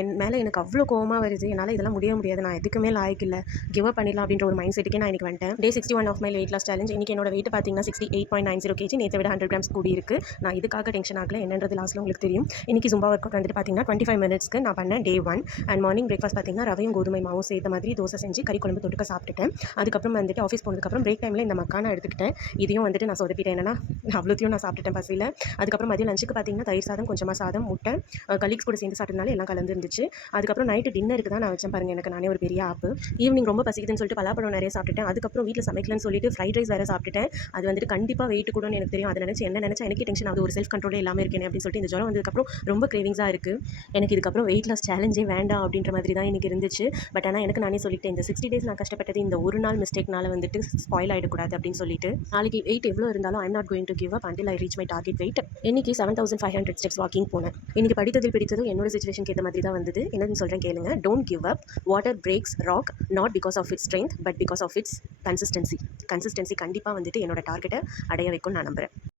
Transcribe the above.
என் மேலே எனக்கு அவ்வளோ கோவமாக வருது. என்னால் இதெல்லாம் முடியாது, நான் எதுக்குமே லாய்க்கு இல்லை, கிவ் அப் பண்ணிடலாம் அப்படின்ற ஒரு மைண்ட் செட்டுக்கே நான் இன்றைக்கி வந்துட்டேன். Day 61 of my weight loss challenge. இன்றைக்கி என்னோட வெயிட் பார்த்தீங்கன்னா 68.90 kg. நேற்றை விட 100 grams கூடி இருக்குது. நான் இதுக்காக டென்ஷன் ஆகலை, என்னன்றது லாஸ்ட்டில் உங்களுக்கு தெரியும். இன்றைக்கி ஜும்பா ஒர்க் அவுட் வந்துட்டு பார்த்தீங்கன்னா 25 minutesக்கு நான் பண்ணேன் டே 1. அண்ட் மார்னிங் பிரேக்ஃபாஸ்ட் பார்த்தீங்கன்னா ரவையும் கோதுமை மாவும் சேர்த்த மாதிரி தோசை செஞ்சு கறி குழம்பு தொட்டுக்க சாப்பிட்டுட்டேன். அதுக்கப்புறம் வந்துட்டு ஆஃபீஸ் போனதுக்கப்புறம் பிரேக் டைமில் இந்த மக்கான எடுத்துக்கிட்டேன். இதையும் வந்துட்டு நான் சொதப்பிட்டேன், என்னன்னா அவ்வளோத்தையும் நான் சாப்பிட்டுட்டேன் பசியில். அதுக்கப்புறம் மதியம் லஞ்சுக்கு பார்த்தீங்கன்னா தயிர் சாதம், கொஞ்சமாக சாதம், முட்டை, கலீக்ஸ் கூட சேர்ந்து சாப்பிட்டதுனால எல்லாம் கலந்து இருந்துச்சு. அதுக்கப்புறம் நைட்டு டின்னருக்கு தான் நான் வச்சேன் பாருங்கள், எனக்கு நானே ஒரு பெரிய ஆப்பு. ஈவினிங் ரொம்ப பசிக்குதுன்னு சொல்லிட்டு பலாப்பழம் நிறைய சாப்பிட்டுட்டேன். அதுக்கப்புறம் வீட்டில் சமைக்கலன்னு சொல்லிட்டு ஃப்ரைட் ரைஸ் வேறு சாப்பிட்டுட்டேன். அது வந்துட்டு கண்டிப்பாக வெயிட் கூடன்னு எனக்கு தெரியும். அதை நினச்சி என்ன நினச்சா எனக்கே டென்ஷன் ஆகுது, ஒரு செல்ஃப் கண்ட்ரோலே இல்லாமல் இருக்கேன் அப்படின்னு சொல்லிட்டு இந்த ஜுரம் வந்ததுக்கப்புறம் ரொம்ப கிரேவிங்ஸாக இருக்குது. எனக்கு இதுக்கப்புறம் வெயிட் லாஸ் சேலஞ்சே வேண்டாம் அப்படின்ற மாதிரி தான் எனக்கு இருந்துச்சு. பட் ஆனால் எனக்கு நானே சொல்லிட்டேன், இந்த 60 days நான் கஷ்டப்பட்டது இந்த ஒரு நாள் மிஸ்டேக்னால வந்துட்டு ஸ்பாயில் ஆகிடக்கூடாது அப்படின்னு சொல்லிட்டு. நாளைக்கு வெயிட் எவ்வளோ இருந்தாலும் I'm not going to give up until I reach my target weight. இன்னைக்கு 7500 ஸ்டெப்ஸ் வாக்கிங் போனேன். இன்னைக்கு படித்ததில் பிடித்ததும் என்னோட சிச்சுவேஷனுக்கு ஏற்ற மாதிரி தான் வந்தது. என்னன்னு சொல்கிறேன் கேளுங்க. Don't give up. Water breaks rock not because of its strength but because of its consistency. Consistency கண்டிப்பாக வந்துட்டு என்னோட டார்கெட்டை அடைய வைக்கும்னு நான் நம்புகிறேன்.